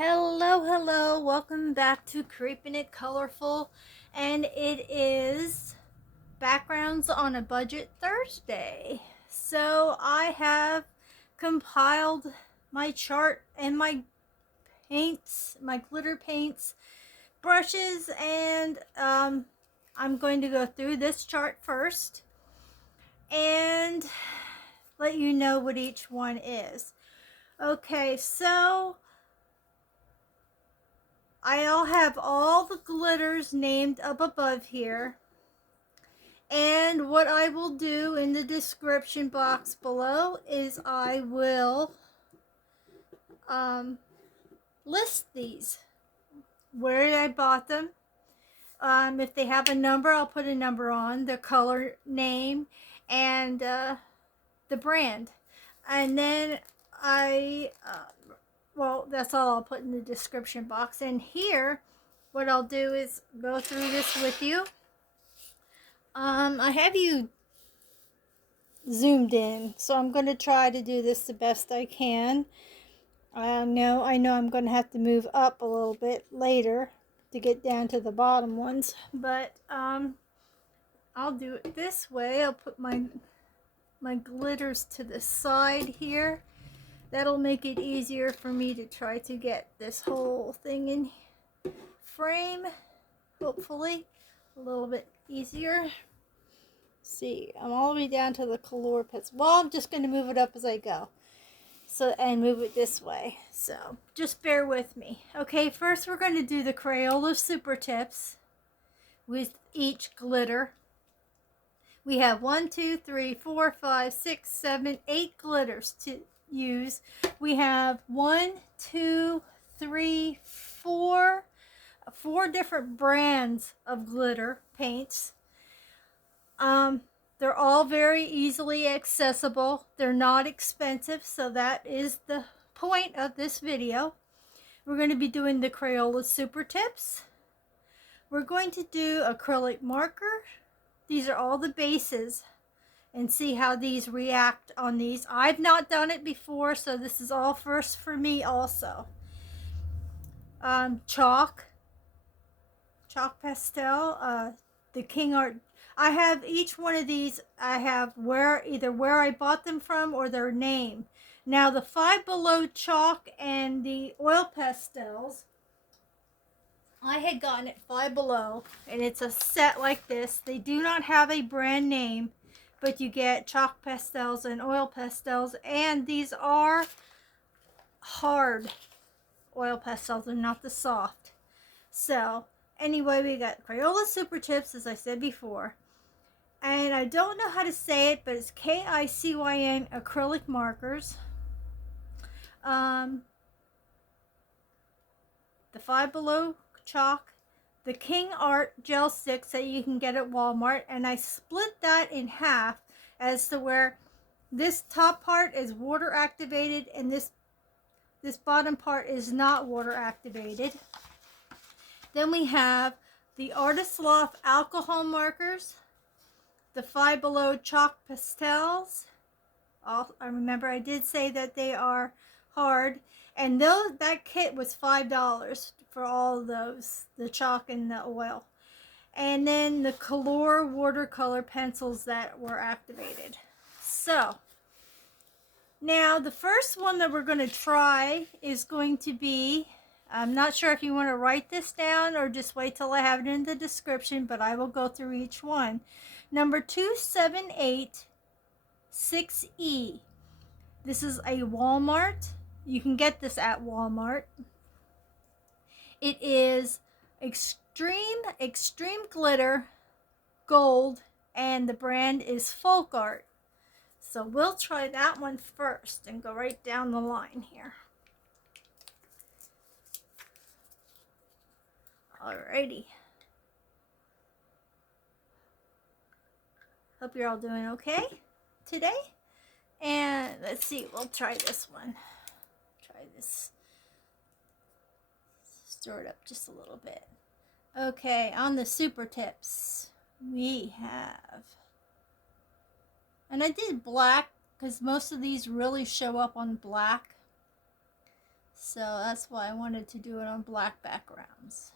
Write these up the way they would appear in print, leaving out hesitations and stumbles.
Hello, welcome back to Creeping It Colorful, and it is Backgrounds on a Budget Thursday. So I have compiled my chart and my paints, my glitter paints, brushes, and I'm going to go through this chart first and let you know what each one is. Okay, so I'll have all the glitters named up above here. And what I will do in the description box below is I will list these, where I bought them. If they have a number, I'll put a number on, the color name, and the brand. And then well, that's all I'll put in the description box. And here, what I'll do is go through this with you. I have you zoomed in, so I'm going to try to do this the best I can. I know I'm going to have to move up a little bit later to get down to the bottom ones, but I'll do it this way. I'll put my glitters to the side here. That'll make it easier for me to try to get this whole thing in frame, hopefully a little bit easier. See, I'm all the way down to the color pets. Well, I'm just going to move it up as I go. So, and move it this way. So, just bear with me. Okay, first we're going to do the Crayola Super Tips with each glitter. We have 1, 2, 3, 4, 5, 6, 7, 8 glitters to use. We have 1, 2, 3, 4 different brands of glitter paints. They're all very easily accessible. They're not expensive, so that is the point of this video. We're going to be doing the Crayola Super Tips. We're going to do acrylic marker. These are all the bases, and see how these react on these. I've not done it before, so this is all first for me also. Chalk pastel, the King Art. I have each one of these, I have either where I bought them from or their name. Now the Five Below chalk and the oil pastels, I had gotten at Five Below, and it's a set like this. They do not have a brand name, but you get chalk pastels and oil pastels, and these are hard oil pastels and not the soft. So anyway, we got Crayola Super Tips, as I said before. And I don't know how to say it, but it's KICYN acrylic markers. The Five Below chalk. The King Art gel sticks that you can get at Walmart. And I split that in half as to where this top part is water activated and this bottom part is not water activated. Then we have the Artist Loft alcohol markers, the Five Below chalk pastels. I remember I did say that they are hard, and that kit was $5 for all of those, the chalk and the oil. And then the Color watercolor pencils that were activated. So now the first one that we're going to try is going to be, I'm not sure if you want to write this down or just wait till I have it in the description, but I will go through each one. Number 2786E. This is a Walmart. You can get this at Walmart. It is extreme glitter gold, and the brand is Folk Art. So we'll try that one first and go right down the line here. Alrighty. Hope you're all doing okay today. And let's see, we'll try this one. Try this. Stir it up just a little bit. Okay, on the Super Tips, we have, and I did black because most of these really show up on black. So that's why I wanted to do it on black backgrounds.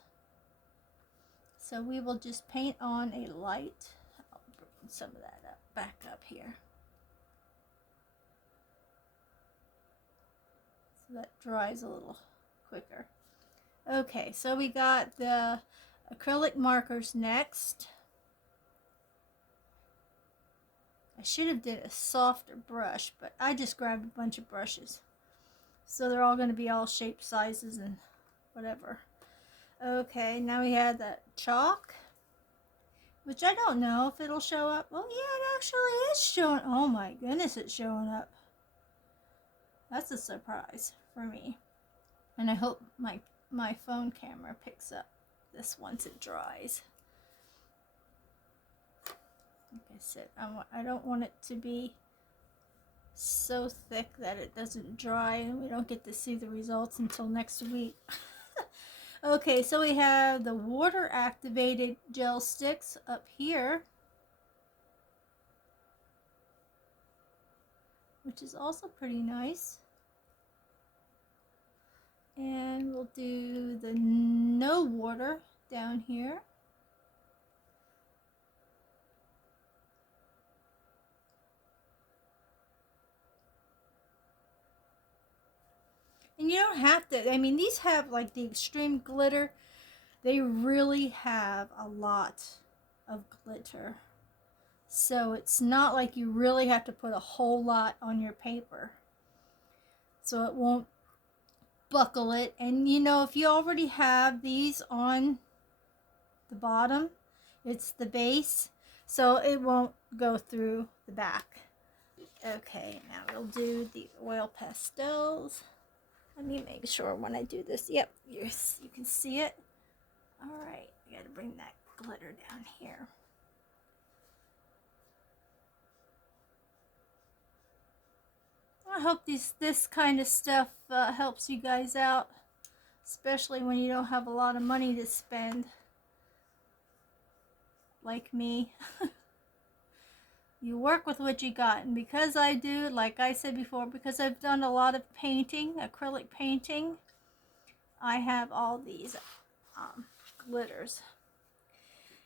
So we will just paint on a light. I'll bring some of that up, back up here. So that dries a little quicker. Okay, so we got the acrylic markers next. I should have did a softer brush, but I just grabbed a bunch of brushes. So they're all going to be all shapes, sizes, and whatever. Okay, now we have the chalk, which I don't know if it'll show up. Well, yeah, it actually is showing. Oh my goodness, it's showing up. That's a surprise for me. And I hope my phone camera picks up this once it dries. Like I said, I don't want it to be so thick that it doesn't dry and we don't get to see the results until next week. Okay, so we have the water activated gel sticks up here, which is also pretty nice. And we'll do the no water down here. And you don't have to, I mean, these have like the extreme glitter. They really have a lot of glitter. So it's not like you really have to put a whole lot on your paper. So it won't buckle it. And you know, if you already have these on the bottom, it's the base. So it won't go through the back. Okay, now we'll do the oil pastels. Let me make sure when I do this. Yep, yes, you can see it. All right, I gotta bring that glitter down here. I hope this kind of stuff helps you guys out, especially when you don't have a lot of money to spend, like me. You work with what you got, and because I do, like I said before, because I've done a lot of painting, acrylic painting, I have all these glitters,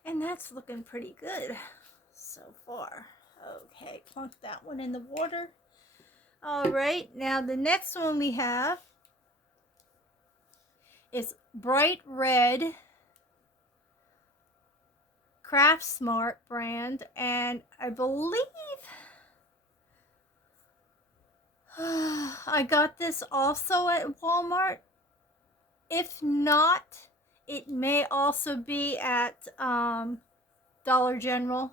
and that's looking pretty good so far. Okay, plunk that one in the water. All right, now the next one we have is bright red Craft Smart brand, and I believe I got this also at Walmart. If not, it may also be at Dollar General.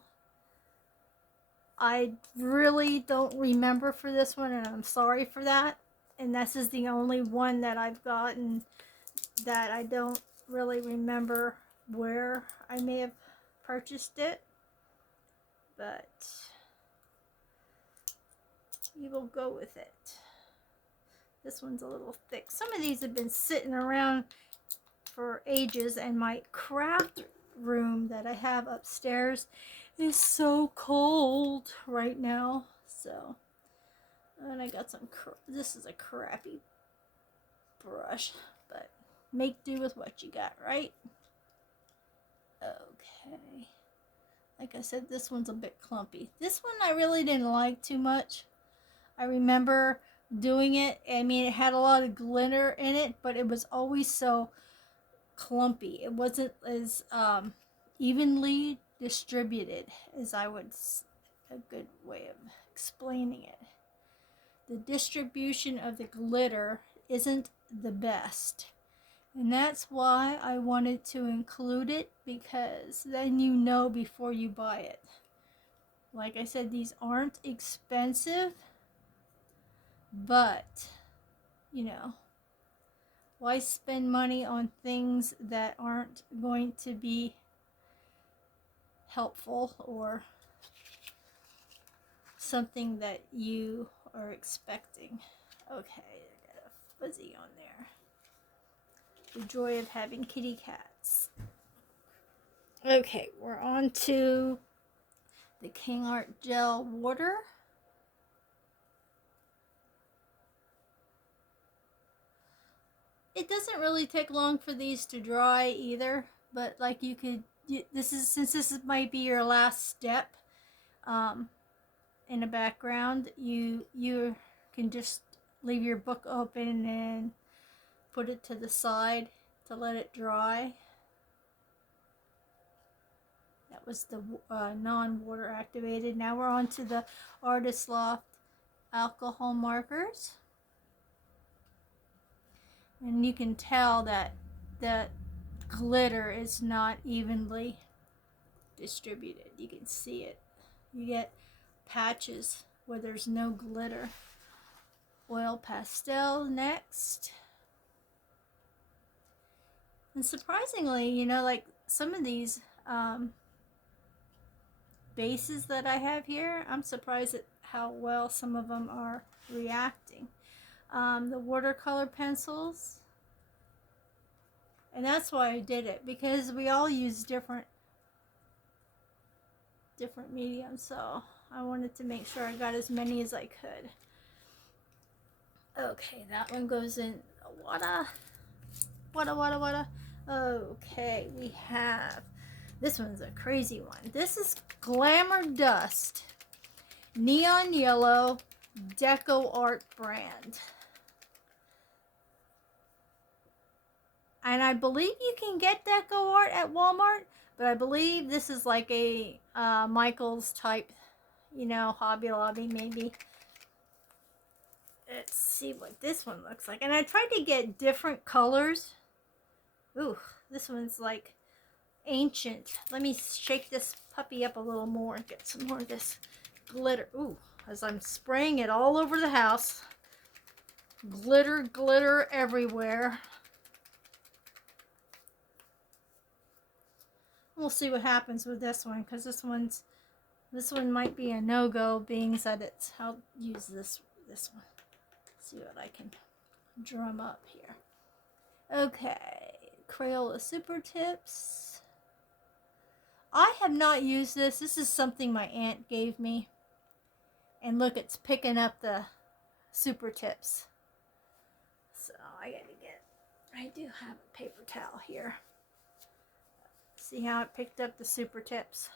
I really don't remember for this one, and I'm sorry for that. And this is the only one that I've gotten that I don't really remember where I may have purchased it. But we will go with it. This one's a little thick. Some of these have been sitting around for ages, and my craft room that I have upstairs is so cold right now. So, and I got some, this is a crappy brush, but make do with what you got, right? Okay. Like I said, this one's a bit clumpy. This one I really didn't like too much. I remember doing it. I mean, it had a lot of glitter in it, but it was always so clumpy. It wasn't as evenly distributed as I would, a good way of explaining it. The distribution of the glitter isn't the best. And that's why I wanted to include it, because then you know before you buy it. Like I said, these aren't expensive, but, you know, why spend money on things that aren't going to be helpful or something that you are expecting? Okay, I got a fuzzy on there. The joy of having kitty cats. Okay, we're on to the King Art Gel Water. it doesn't really take long for these to dry either, but like since might be your last step, um, in the background, you can just leave your book open and put it to the side to let it dry. That was the non-water activated. Now we're on to the Artist Loft alcohol markers. And you can tell that the glitter is not evenly distributed. You can see it. You get patches where there's no glitter. Oil pastel next. And surprisingly, you know, like some of these bases that I have here, I'm surprised at how well some of them are reacting. The watercolor pencils, and that's why I did it, because we all use different mediums, so I wanted to make sure I got as many as I could. Okay, that one goes in water. Okay, we have, this one's a crazy one. This is Glamour Dust Neon Yellow Deco Art brand. And I believe you can get Deco Art at Walmart, but I believe this is like a Michael's type, you know, Hobby Lobby maybe. Let's see what this one looks like. And I tried to get different colors. Ooh, this one's like ancient. Let me shake this puppy up a little more and get some more of this glitter. Ooh, as I'm spraying it all over the house. Glitter, glitter everywhere. We'll see what happens with this one, because this one might be a no-go, being that it's, I'll use this one. See what I can drum up here. Okay, Crayola Super Tips. I have not used this. This is something my aunt gave me. And look, it's picking up the Super Tips. So I do have a paper towel here. See how it picked up the Super Tips?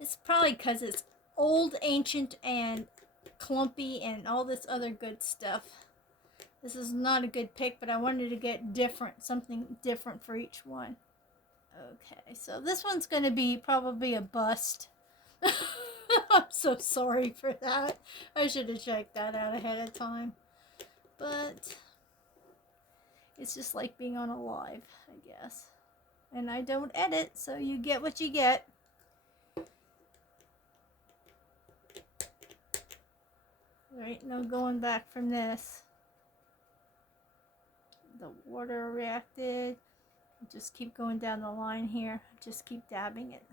It's probably because it's old, ancient, and clumpy, and all this other good stuff. This is not a good pick, but I wanted to get different, something different for each one. Okay, so this one's going to be probably a bust. I'm so sorry for that. I should have checked that out ahead of time. But it's just like being on a live, I guess. And I don't edit, so you get what you get. There ain't no going back from this. The water reacted. Just keep going down the line here. Just keep dabbing it.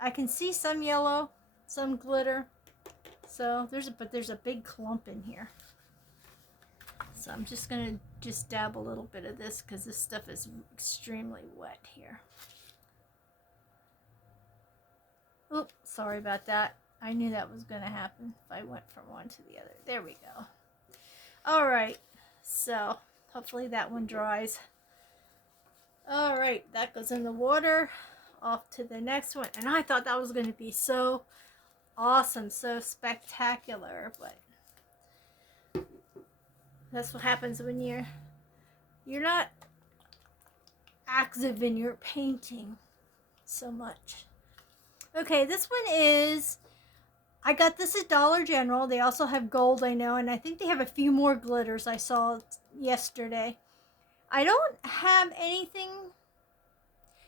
I can see some yellow, some glitter. So there's a big clump in here. So I'm just gonna dab a little bit of this, because this stuff is extremely wet here. Oops, sorry about that. I knew that was gonna happen if I went from one to the other. There we go. All right, so hopefully that one dries. All right, that goes in the water. Off to the next one. And I thought that was going to be so awesome, so spectacular, but that's what happens when you're not active in your painting so much. Okay, this one is, I got this at Dollar General. They also have gold, I know, and I think they have a few more glitters I saw yesterday. I don't have anything.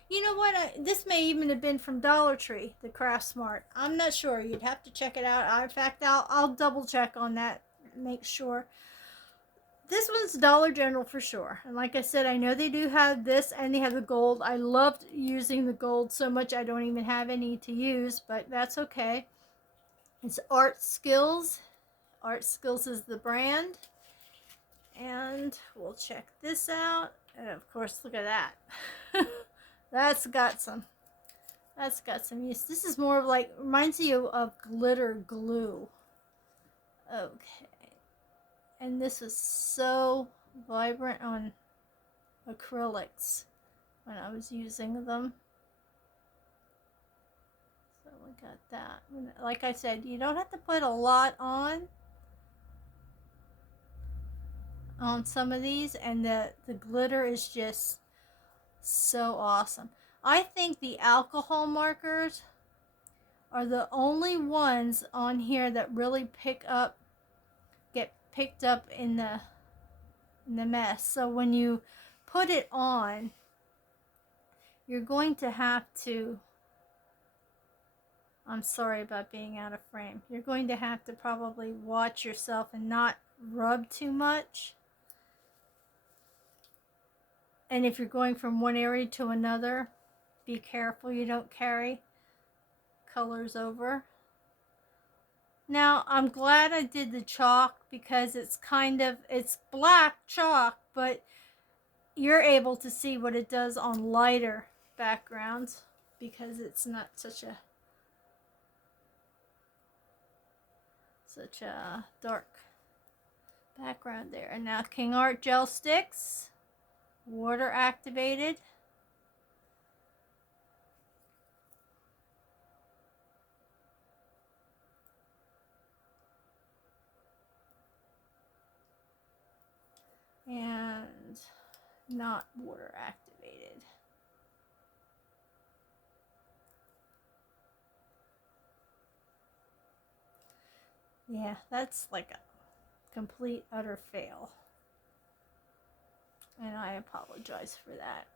You know what? This may even have been from Dollar Tree, the Craft Smart. I'm not sure. You'd have to check it out. In fact, I'll double check on that, make sure. This one's Dollar General for sure. And like I said, I know they do have this, and they have the gold. I loved using the gold so much I don't even have any to use, but that's okay. It's Art Skills. Art Skills is the brand. And we'll check this out. And of course, look at that. That's got some use. This is more of like, reminds you of glitter glue. Okay. And this is so vibrant on acrylics when I was using them. So we got that. Like I said, you don't have to put a lot on some of these, and the glitter is just so awesome. I think the alcohol markers are the only ones on here that really get picked up in the mess. So when you put it on, you're going to have to, I'm sorry about being out of frame, you're going to have to probably watch yourself and not rub too much. And if you're going from one area to another, be careful you don't carry colors over. Now, I'm glad I did the chalk because it's black chalk, but you're able to see what it does on lighter backgrounds because it's not such a dark background there. And now King Art gel sticks, water activated. And not water activated. Yeah, that's like a complete utter fail. And I apologize for that.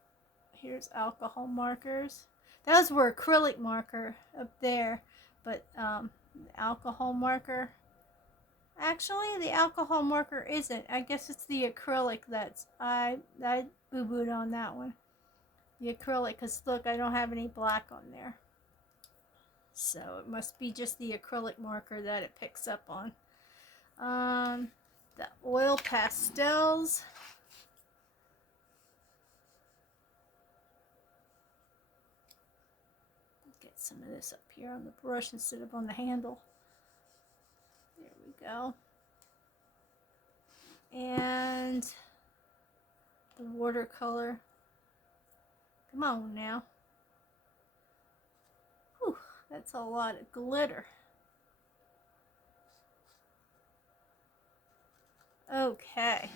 Here's alcohol markers. Those were acrylic marker up there, but the alcohol marker, actually the alcohol marker isn't. I guess it's the acrylic that's, I boo-booed on that one. The acrylic, because look, I don't have any black on there. So it must be just the acrylic marker that it picks up on. The oil pastels. Get some of this up here on the brush instead of on the handle. There we go. And the watercolor. Come on now. Whew, that's a lot of glitter. Okay.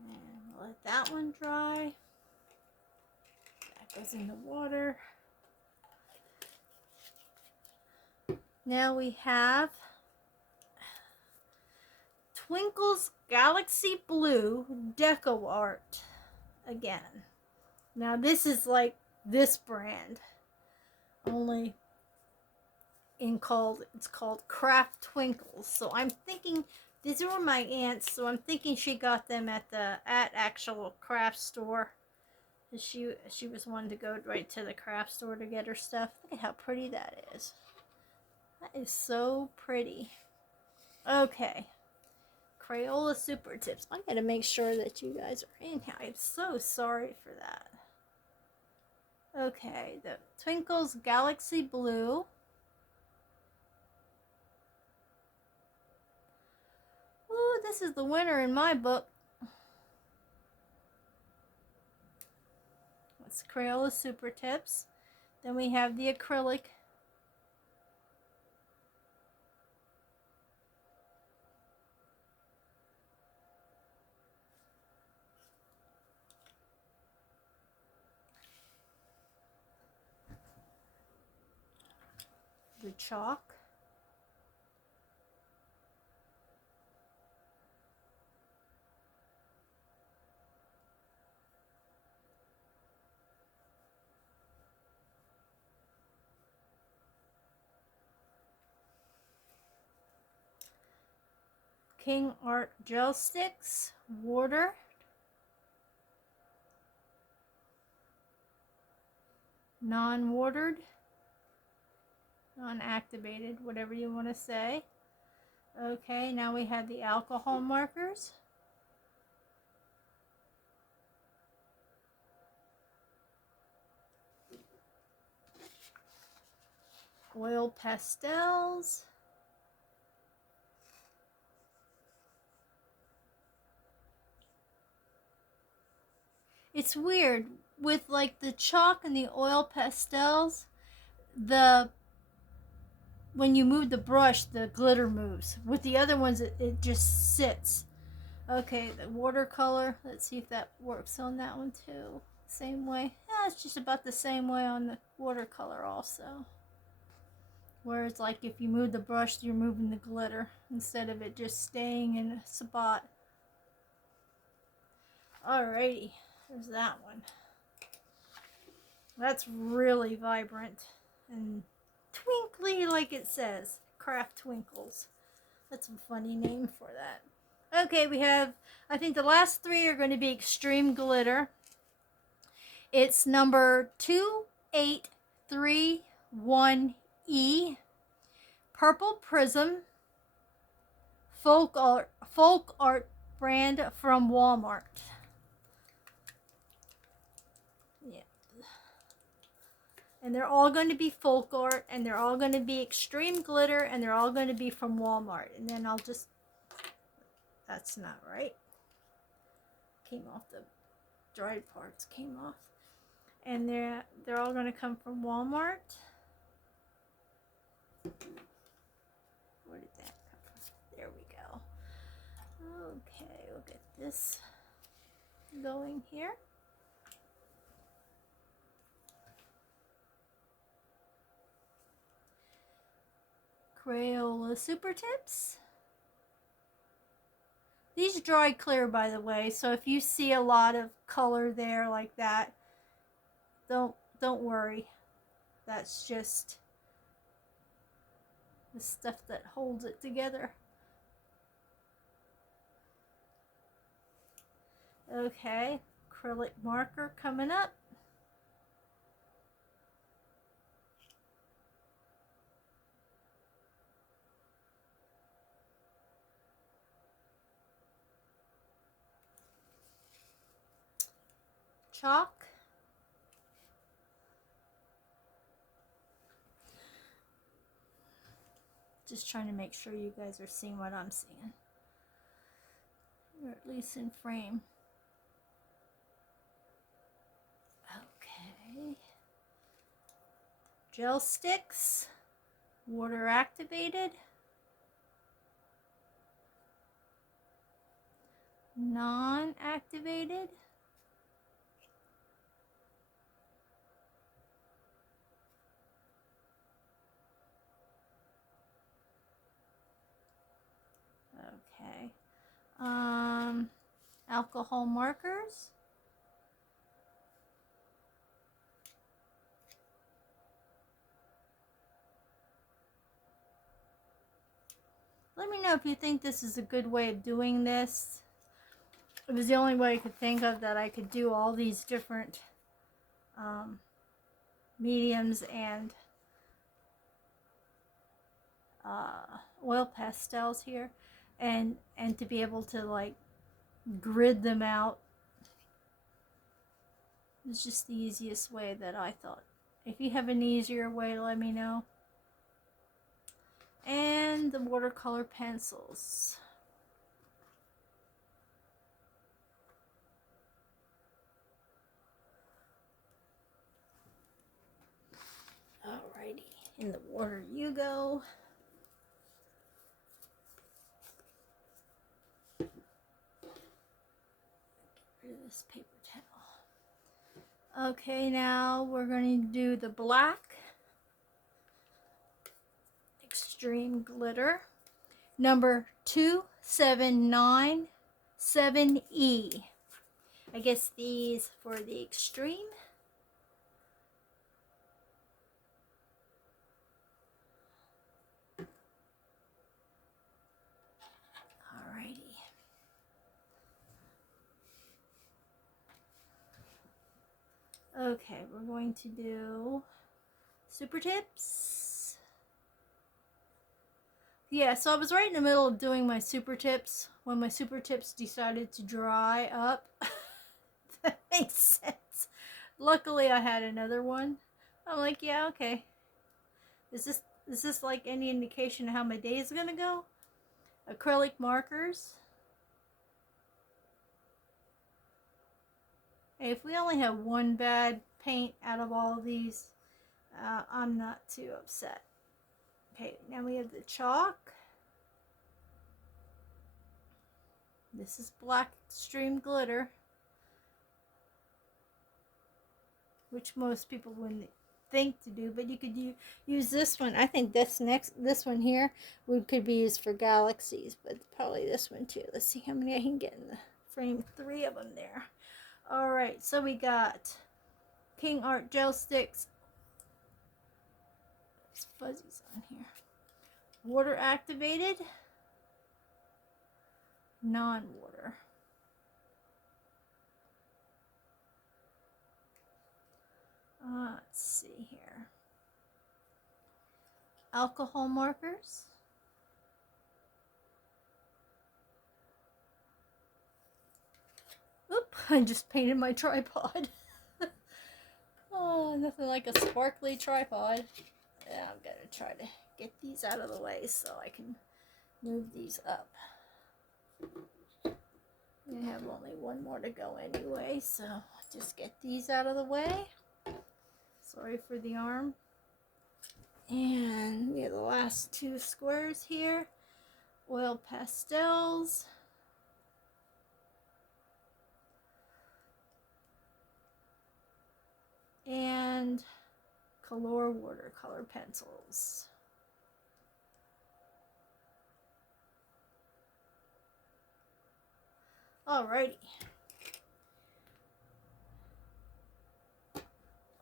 And let that one dry. That goes in the water. Now we have Twinkle's Galaxy Blue Deco Art again. Now this is like this brand, only it's called Craft Twinkles. So I'm thinking these were my aunt's, so I'm thinking she got them at actual craft store. She was wanting to go right to the craft store to get her stuff. Look at how pretty that is. That is so pretty. Okay. Crayola Super Tips. I gotta make sure that you guys are in here. I'm so sorry for that. Okay, the Twinkle's Galaxy Blue. Ooh, this is the winner in my book. It's Crayola Super Tips. Then we have the acrylic. The chalk. King Art gel sticks, water, non-watered, non-activated, whatever you want to say. Okay, now we have the alcohol markers. Oil pastels. It's weird. With like the chalk and the oil pastels, the when you move the brush, the glitter moves. With the other ones, it just sits. Okay, the watercolor. Let's see if that works on that one too. Same way. Yeah, it's just about the same way on the watercolor also. Whereas like if you move the brush, you're moving the glitter instead of it just staying in a spot. Alrighty, there's that one. That's really vibrant and twinkly like it says. Craft Twinkles. That's a funny name for that. Okay, we have, I think the last three are going to be Extreme Glitter. It's number 2831E. Purple Prism. Folk art brand from Walmart. Yeah. And they're all going to be folk art, and they're all going to be extreme glitter, and they're all going to be from Walmart. And then I'll just, that's not right. Came off, the dried parts came off. And they're all going to come from Walmart. Where did that come from? There we go. Okay, we'll get this going here. Crayola Super Tips. These dry clear, by the way, so if you see a lot of color there like that, don't worry. That's just the stuff that holds it together. Okay, acrylic marker coming up. Chalk. Just trying to make sure you guys are seeing what I'm seeing. Or at least in frame. Okay. Gel sticks. Water activated. Non-activated. Okay. Alcohol markers. Let me know if you think this is a good way of doing this. It was the only way I could think of that I could do all these different mediums and oil pastels here, and to be able to like grid them out. It's just the easiest way that I thought. If you have an easier way, let me know. And the watercolor pencils. Alrighty, in the water you go. Get rid of this paper towel. Okay, now we're going to do the black Extreme Glitter, number 2797E. I guess these for the extreme. Alrighty. Okay, we're going to do super tips. Yeah, so I was right in the middle of doing my super tips when my super tips decided to dry up. That makes sense. Luckily, I had another one. I'm like, yeah, okay. Is this like any indication of how my day is gonna go? Acrylic markers. If we only have one bad paint out of all of these, I'm not too upset. Okay, now we have the chalk. This is black extreme glitter, which most people wouldn't think to do, but you could use this one. I think this one here could be used for galaxies, but probably this one too. Let's see how many I can get in the frame. 3 of them there. All right, so we got King Art gel sticks. There's fuzzies on here. Water activated, non-water. Let's see here. Alcohol markers. Oop, I just painted my tripod. Oh, nothing like a sparkly tripod. Yeah, I'm gonna try to get these out of the way so I can move these up. I have only one more to go anyway, so just get these out of the way. Sorry for the arm. And we have the last 2 squares here. Oil pastels. And color watercolor pencils. Alrighty.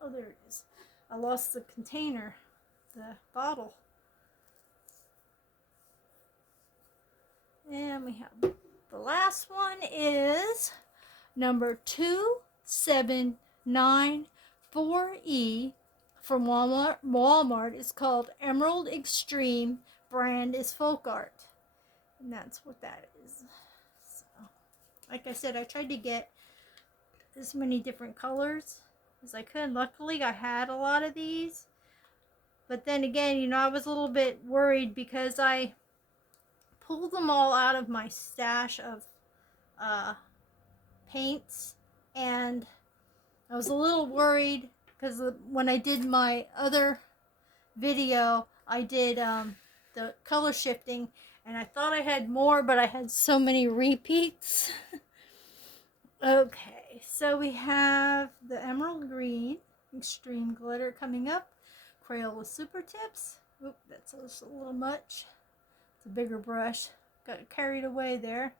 Oh, there it is. I lost the container, the bottle. And we have the last one is number 2794E from Walmart. It's called Emerald Extreme. Brand is Folk Art. And that's what that is. So, like I said, I tried to get as many different colors as I could. Luckily, I had a lot of these. But then again, you know, I was a little bit worried because I pulled them all out of my stash of paints, and I was a little worried because when I did my other video, I did the color shifting, and I thought I had more, but I had so many repeats. Okay, so we have the emerald green extreme glitter coming up. Crayola super tips. Oop, that's just a little much. It's a bigger brush. Got carried away there.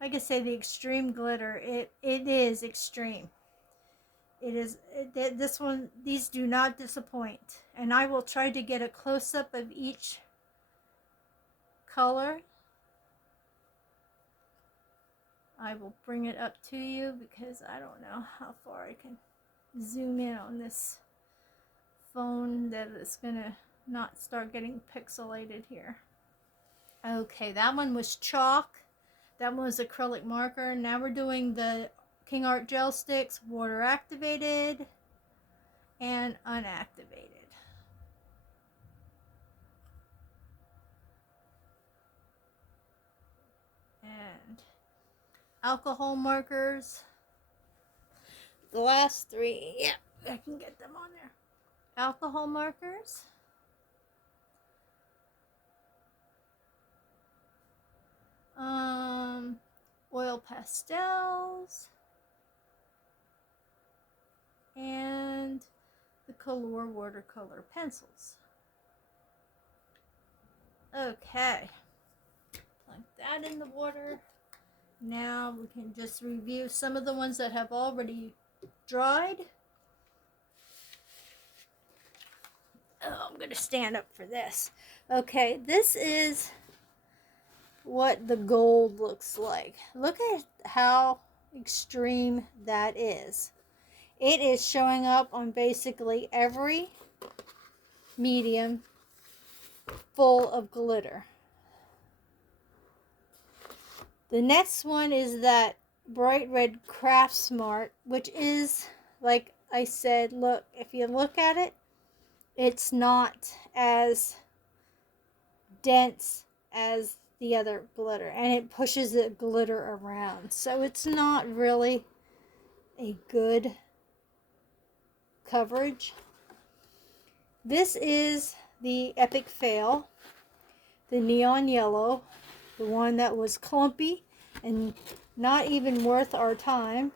Like I say, the extreme glitter, it is extreme. It is, this one, these do not disappoint. And I will try to get a close-up of each color. I will bring it up to you because I don't know how far I can zoom in on this phone that it's gonna not start getting pixelated here. Okay, that one was chalk. That one was acrylic marker. Now we're doing the King Art gel sticks, water activated and unactivated. And alcohol markers. The last 3, yeah, I can get them on there. Alcohol markers. Oil pastels. And the color watercolor pencils. Okay. Plunk that in the water. Now we can just review some of the ones that have already dried. Oh, I'm going to stand up for this. Okay, this is what the gold looks like. Look at how extreme that is. It is showing up on basically every medium full of glitter. The next one is that bright red Craft Smart, which is, like I said, look, if you look at it, it's not as dense as the other glitter, and it pushes the glitter around. So it's not really a good coverage. This is the Epic Fail, the neon yellow, the one that was clumpy and not even worth our time.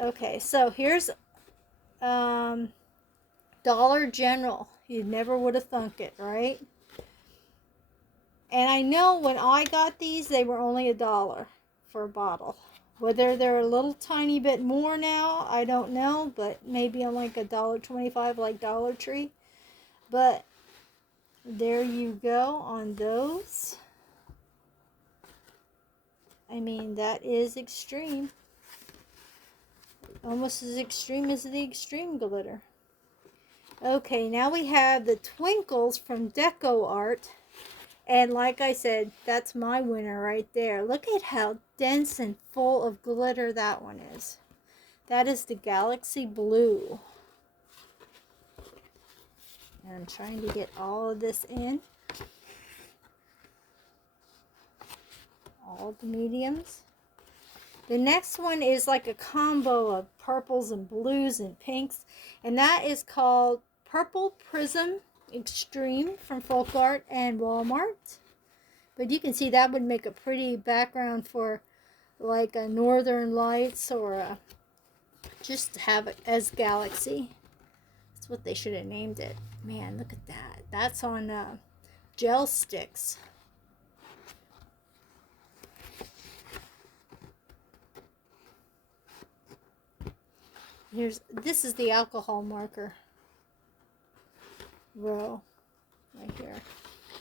Okay, so here's Dollar General. You never would have thunk it, right? And I know when I got these, they were only $1 for a bottle. Whether they're a little tiny bit more now, I don't know, but maybe on like $1.25 like Dollar Tree. But there you go on those. I mean, that is extreme. Almost as extreme as the extreme glitter. Okay, now we have the Twinkles from Deco Art. And like I said, that's my winner right there. Look at how dense and full of glitter that one is. That is the Galaxy Blue. And I'm trying to get all of this in. All the mediums. The next one is like a combo of purples and blues and pinks. And that is called Purple Prism Extreme from Folk Art and Walmart. But you can see that would make a pretty background for like a Northern Lights or just have it as Galaxy. That's what they should have named it. Man, look at that. That's on gel sticks. This is the alcohol marker row right here.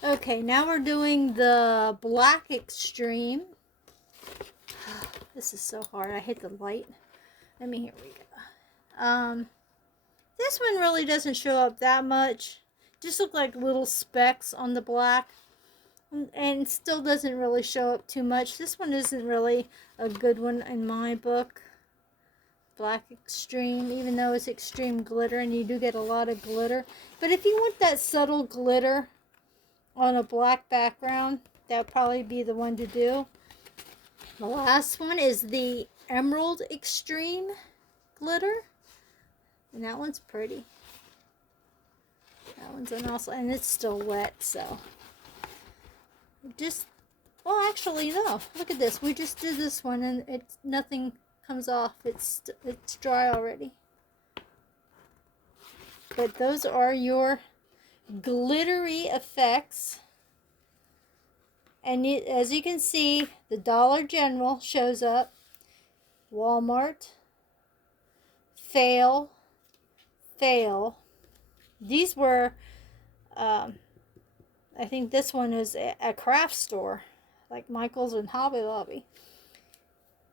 Okay, now we're doing the Black Extreme. This is so hard. I hit the light. Here we go. This one really doesn't show up that much. Just look like little specks on the black. And still doesn't really show up too much. This one isn't really a good one in my book. Black Extreme, even though it's extreme glitter and you do get a lot of glitter. But if you want that subtle glitter on a black background, that would probably be the one to do. The last one is the Emerald Extreme glitter. And that one's pretty. That one's an awesome, and it's still wet, so. Well, actually, no. Look at this. We just did this one and nothing comes off. It's dry already. But those are your glittery effects. And as you can see, the Dollar General shows up. Walmart. Fail. Fail. These were, I think this one is a craft store. Like Michael's and Hobby Lobby.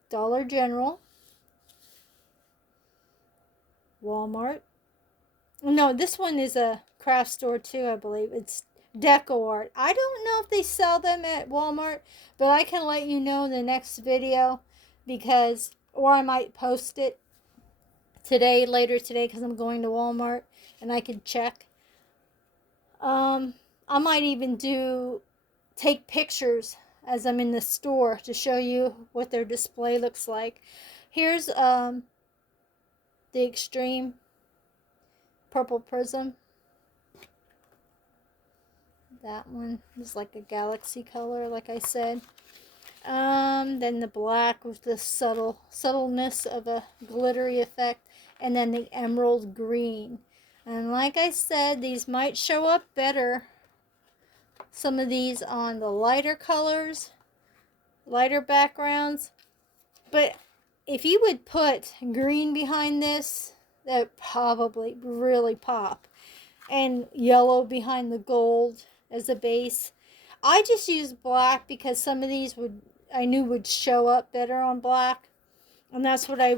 Dollar General. Walmart. No, this one is a craft store too, I believe. It's Deco Art. I don't know if they sell them at Walmart, but I can let you know in the next video because, or I might post it today, later today, because I'm going to Walmart and I can check. I might even take pictures as I'm in the store to show you what their display looks like. Here's the Extreme Purple Prism. That one is like a galaxy color, like I said. Then the black with the subtleness of a glittery effect. And then the emerald green. And like I said, these might show up better. Some of these on the lighter colors, lighter backgrounds. But if you would put green behind this, that would probably really pop. And yellow behind the gold as a base. I just used black because some of these I knew would show up better on black. And that's what I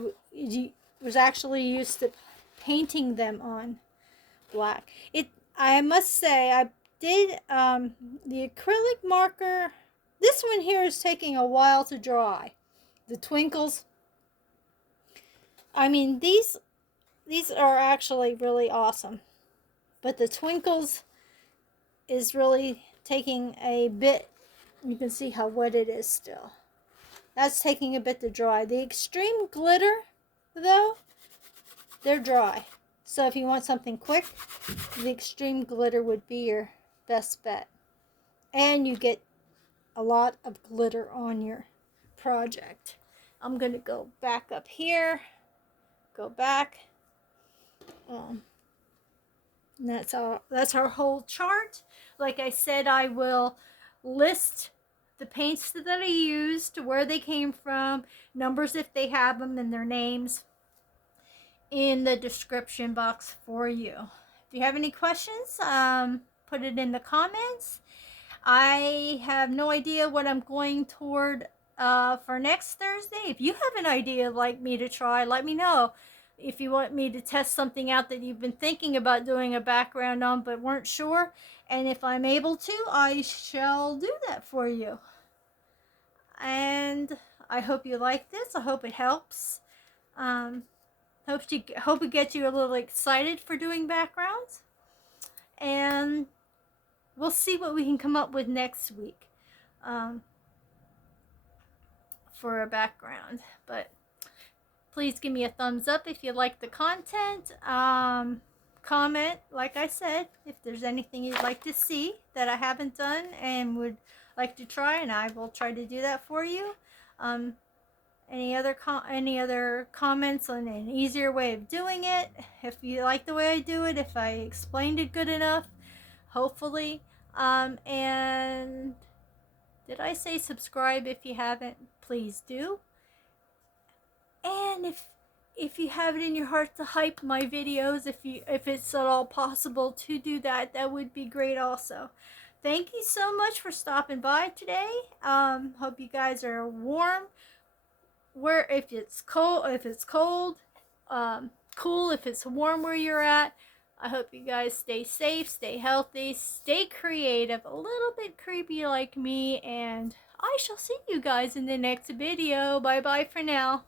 was actually used to painting them on black. I must say, I did the acrylic marker. This one here is taking a while to dry. The Twinkles. I mean, these are actually really awesome. But the Twinkles is really taking a bit. You can see how wet it is still. That's taking a bit to dry. The extreme glitter, though, they're dry. So if you want something quick, the extreme glitter would be your best bet. And you get a lot of glitter on your project. I'm going to go back up here. Go back. That's our whole chart. Like I said, I will list the paints that I used, where they came from, numbers if they have them, and their names in the description box for you. If you have any questions, put it in the comments. I have no idea what I'm going toward for next Thursday. If you have an idea like me to try, let me know. If you want me to test something out that you've been thinking about doing a background on but weren't sure, and if I'm able to, I shall do that for you. And I hope you like this. I hope it helps. Hope it gets you a little excited for doing backgrounds. And we'll see what we can come up with next week for a background. But please give me a thumbs up if you like the content. Comment, like I said, if there's anything you'd like to see that I haven't done and would like to try, and I will try to do that for you. Any other comments on an easier way of doing it? If you like the way I do it, if I explained it good enough, hopefully. And did I say subscribe? If you haven't, please do. And if you have it in your heart to hype my videos, if it's at all possible to do that, that would be great also. Thank you so much for stopping by today. Hope you guys are warm. Where if it's cold, cool if it's warm where you're at. I hope you guys stay safe, stay healthy, stay creative, a little bit creepy like me, and I shall see you guys in the next video. Bye bye for now.